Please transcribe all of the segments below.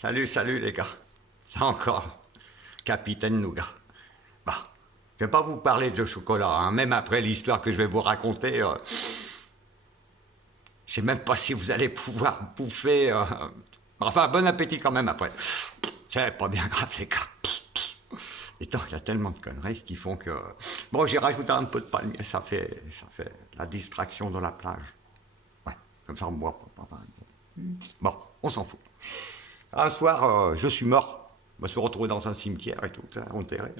Salut, salut les gars. C'est encore Capitaine Nougat. Bon, je vais pas vous parler de chocolat, hein. Même après l'histoire que je vais vous raconter, je sais même pas si vous allez pouvoir bouffer. Enfin, bon appétit quand même après. C'est pas bien grave les gars. Et tant, il y a tellement de conneries qui font que... Bon, j'ai rajouté un peu de palmier, ça fait la distraction dans la plage. Ouais, comme ça on boit pas. Bon, on s'en fout. Un soir, je suis mort. Je me suis retrouvé dans un cimetière et tout, enterré.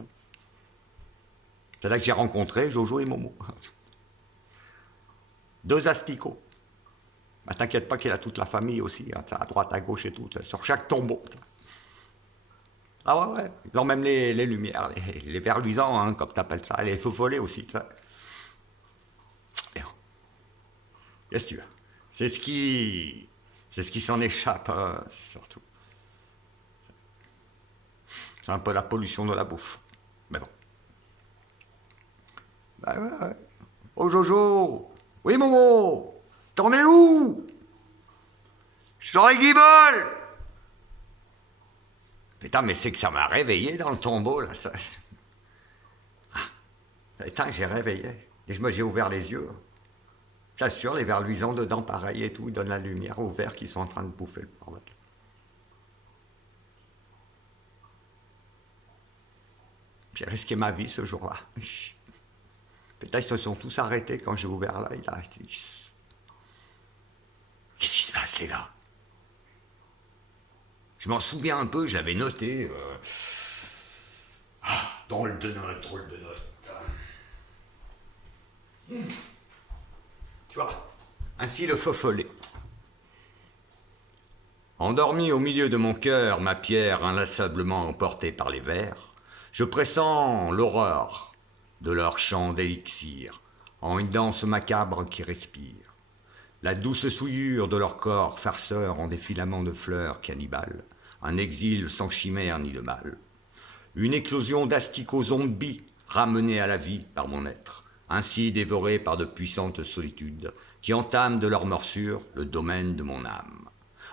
C'est là que j'ai rencontré Jojo et Momo. Deux asticots. Bah, t'inquiète pas qu'il a toute la famille aussi, hein, à droite, à gauche et tout, sur chaque tombeau. Ah ouais, ouais. Ils ont même les lumières, les verres luisants, hein, comme t'appelles ça, les feux follets aussi. Et bon, qu'est-ce que tu veux? C'est ce qui s'en échappe, surtout. C'est un peu la pollution de la bouffe. Mais bon. Bah ouais, ouais. Oh Jojo! Oui Momo! T'en es où? Je t'aurais guibole! Putain, mais c'est que ça m'a réveillé dans le tombeau, là. Putain, j'ai réveillé. Et j'ai ouvert les yeux. J'assure, les verres luisants dedans, pareil et tout, ils donnent la lumière aux vers qui sont en train de bouffer le bordel. J'ai risqué ma vie ce jour-là. Putain, ils se sont tous arrêtés quand j'ai ouvert l'œil, là. Qu'est-ce qui se passe, les gars? Je m'en souviens un peu, j'avais noté. Drôle de note, drôle de note. Tu vois, ainsi le feu follet. Endormi au milieu de mon cœur, ma pierre inlassablement emportée par les vers, je pressens l'horreur de leur chant d'élixir, en une danse macabre qui respire. La douce souillure de leur corps farceur en des filaments de fleurs cannibales, un exil sans chimère ni de mal. Une éclosion d'asticots zombies ramenés à la vie par mon être, ainsi dévorés par de puissantes solitudes, qui entament de leur morsure le domaine de mon âme.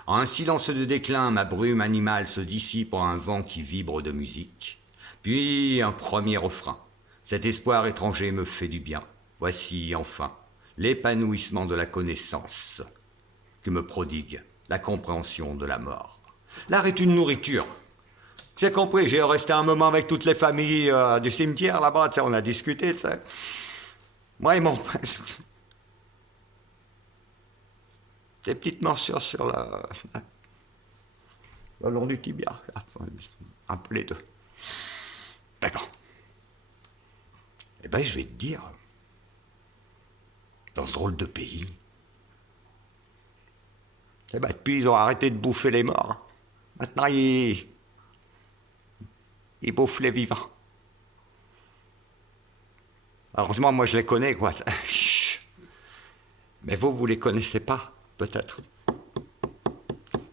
En un silence de déclin, ma brume animale se dissipe en un vent qui vibre de musique. Puis un premier refrain. Cet espoir étranger me fait du bien. Voici enfin l'épanouissement de la connaissance que me prodigue la compréhension de la mort. L'art est une nourriture. J'ai compris, j'ai resté un moment avec toutes les familles du cimetière là-bas, on a discuté, tu sais. Moi, ils m'ont des petites morsures sur le long du tibia, un peu les deux. Mais bon, eh ben, je vais te dire, dans ce drôle de pays, eh ben, depuis, ils ont arrêté de bouffer les morts. Maintenant, ils bouffent les vivants. Heureusement, moi, je les connais, quoi. Mais vous les connaissez pas, peut-être.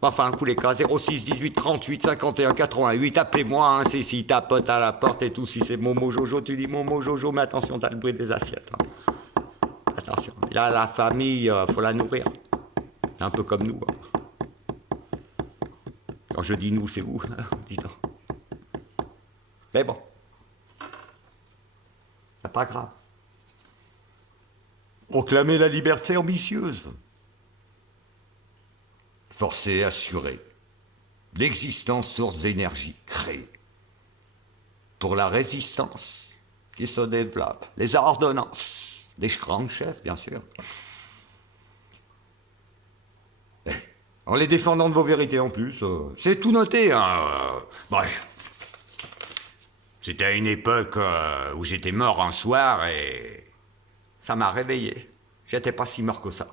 Enfin, un coup les cas, 06 18 38 51 88, appelez-moi, hein, c'est si tapote à la porte et tout, si c'est Momo Jojo, tu dis Momo Jojo, mais attention, t'as le bruit des assiettes. Hein. Attention, là, la famille, faut la nourrir. C'est un peu comme nous. Hein. Quand je dis nous, c'est vous, hein, dis donc. Mais bon, c'est pas grave. Proclamer la liberté ambitieuse. Forcé, assuré. L'existence source d'énergie créée. Pour la résistance qui se développe. Les ordonnances des grands chefs, bien sûr. En les défendant de vos vérités en plus. C'est tout noté, hein. Bref. C'était à une époque où j'étais mort un soir et ça m'a réveillé. J'étais pas si mort que ça.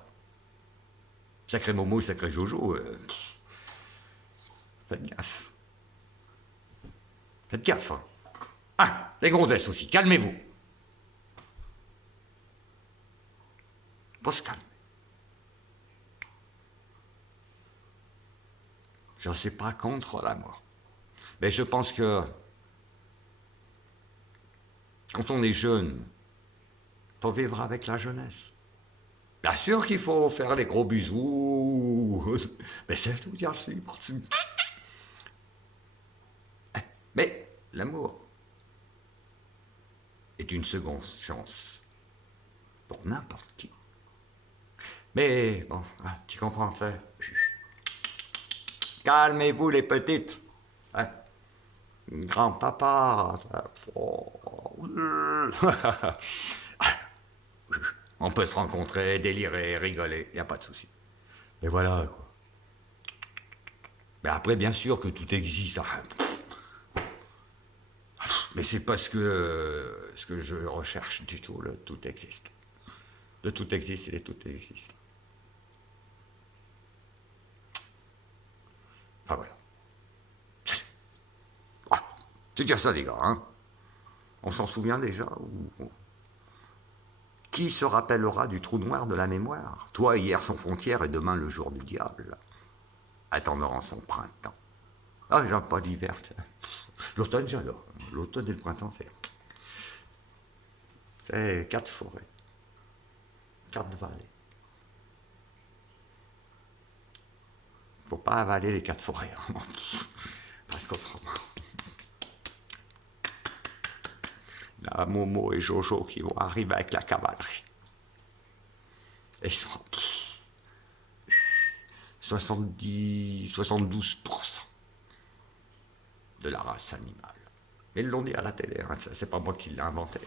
Sacré Momo, sacré Jojo. Faites gaffe. Faites gaffe. Hein. Ah, les gonzesses aussi, calmez-vous. Faut se calmer. Je ne suis pas contre la mort. Mais je pense que quand on est jeune, il faut vivre avec la jeunesse. Bien sûr qu'il faut faire les gros bisous. Mais c'est tout, dire c'est parti. Mais l'amour est une seconde chance pour n'importe qui. Mais bon, tu comprends ça. Calmez-vous les petites. Hein? Grand-papa. On peut se rencontrer, délirer, rigoler, il n'y a pas de souci. Mais voilà, quoi. Mais après, bien sûr que tout existe. Mais c'est pas ce que je recherche du tout. Le tout existe. Le tout existe et le tout existe. Enfin voilà. C'est déjà ça, les gars. Hein. On s'en souvient déjà ou... Qui se rappellera du trou noir de la mémoire? Toi, hier sans frontières et demain le jour du diable. Attendant son printemps. Ah, j'aime pas l'hiver. L'automne, j'adore. L'automne et le printemps, c'est 4 forêts. 4 vallées. Faut pas avaler les 4 forêts. Hein. Parce qu'autrement... Là, Momo et Jojo qui vont arriver avec la cavalerie. Et ils sont 72% de la race animale. Mais ils l'ont dit à la télé, hein, c'est pas moi qui l'ai inventé.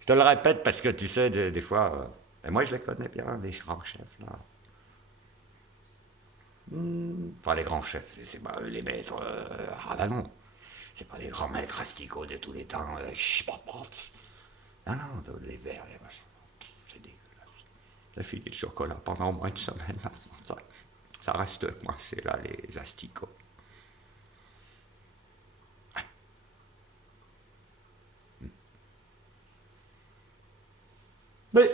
Je te le répète parce que tu sais, des fois, et moi je les connais bien, les grands chefs là. Enfin, les grands chefs, c'est pas eux les maîtres. Ah bah non. C'est pas les grands maîtres asticots de tous les temps. Non, non, les verres, les machins. C'est dégueulasse. J'ai fini le chocolat pendant au moins une semaine. Ça reste coincé là, les asticots. Mais,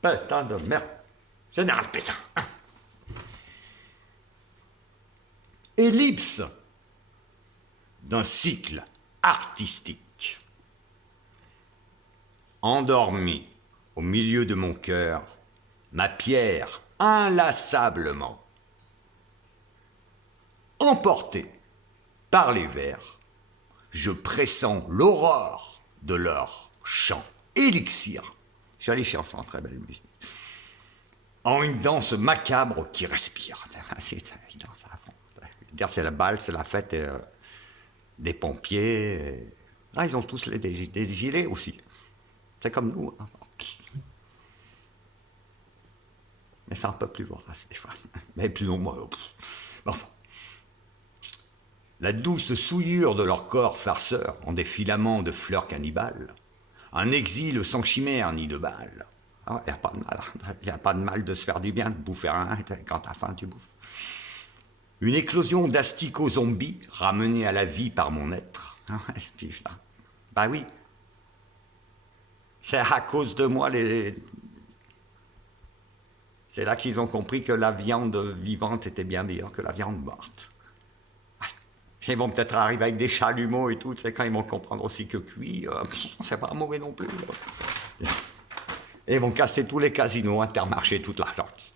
putain de merde. Général Pétain. Ellipse d'un cycle artistique. Endormi au milieu de mon cœur, ma pierre inlassablement. Emporté par les vers, je pressens l'aurore de leur chant élixir. Je suis allé chercher en très belle musique. En une danse macabre qui respire. Une danse à fond. C'est la balle, c'est la fête des pompiers. Ah, ils ont tous des gilets aussi. C'est comme nous. Hein. Mais c'est un peu plus vorace des fois. Mais plus nombreux. Enfin. La douce souillure de leur corps farceur en des filaments de fleurs cannibales. Un exil sans chimère ni de balles. Il n'y a pas de mal. Il n'y a pas de mal de se faire du bien, de bouffer un. Quand t'as faim, tu bouffes. Une éclosion d'asticots zombies ramenée à la vie par mon être. Bah oui. C'est à cause de moi C'est là qu'ils ont compris que la viande vivante était bien meilleure que la viande morte. Ils vont peut-être arriver avec des chalumeaux et tout, c'est quand ils vont comprendre aussi que cuit, c'est pas mauvais non plus. Et ils vont casser tous les casinos, Intermarché, toute la chance.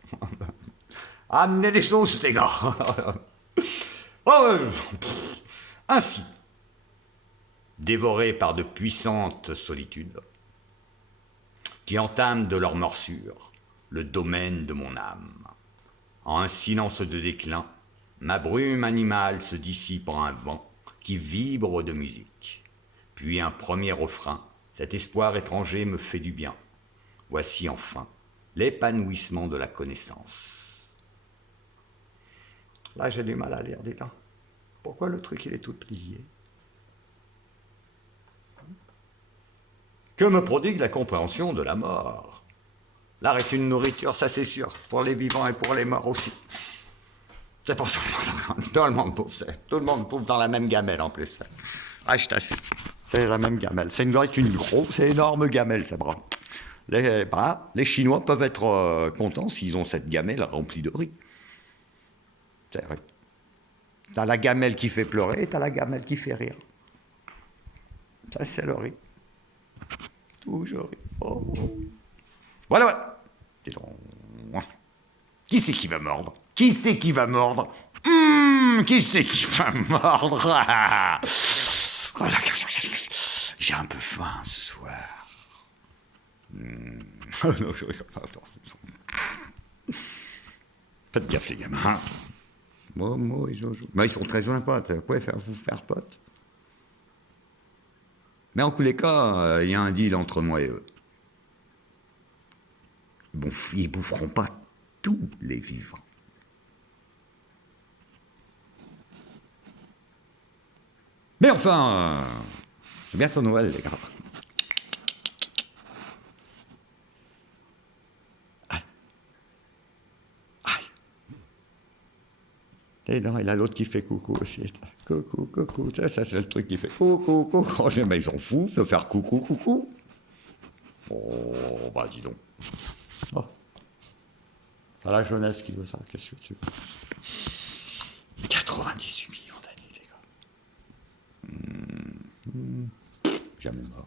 Amenez les sauces, les gars. Ainsi, dévorés par de puissantes solitudes, qui entament de leur morsure le domaine de mon âme. En un silence de déclin, ma brume animale se dissipe en un vent qui vibre de musique. Puis un premier refrain, cet espoir étranger me fait du bien. Voici enfin l'épanouissement de la connaissance. Là, j'ai du mal à lire, dis donc. Pourquoi le truc, il est tout plié? Que me prodigue la compréhension de la mort? L'art est une nourriture, ça c'est sûr, pour les vivants et pour les morts aussi. C'est pour tout le monde. Tout le monde bouffe. Tout le monde bouffe dans la même gamelle en plus. Ah, je t'assure. C'est la même gamelle. C'est une grosse, énorme gamelle, c'est bravo. Les Chinois peuvent être contents s'ils ont cette gamelle remplie de riz. C'est vrai. T'as la gamelle qui fait pleurer et t'as la gamelle qui fait rire. Ça, c'est le riz. Toujours riz. Oh. Voilà. Dis donc. Qui c'est qui va mordre? Qui c'est qui va mordre? Qui c'est qui va me mordre? Oh là, j'ai un peu faim ce soir. Non, je rigole pas. Faites gaffe, les gamins. Momo et Jojo. Mais ils sont très sympas, vous pouvez vous faire potes. Mais en tous les cas, il y a un deal entre moi et eux. Bon, ils boufferont pas tous les vivants. Mais enfin, c'est bientôt Noël, les gars. Et non, et là, l'autre qui fait coucou aussi. Coucou, coucou. Ça c'est le truc qui fait coucou, coucou. Mais ils s'en foutent de faire coucou, coucou. Oh, bah dis donc. Oh. C'est la jeunesse qui veut ça, qu'est-ce que tu veux? 98 millions d'années, les gars. Jamais mort.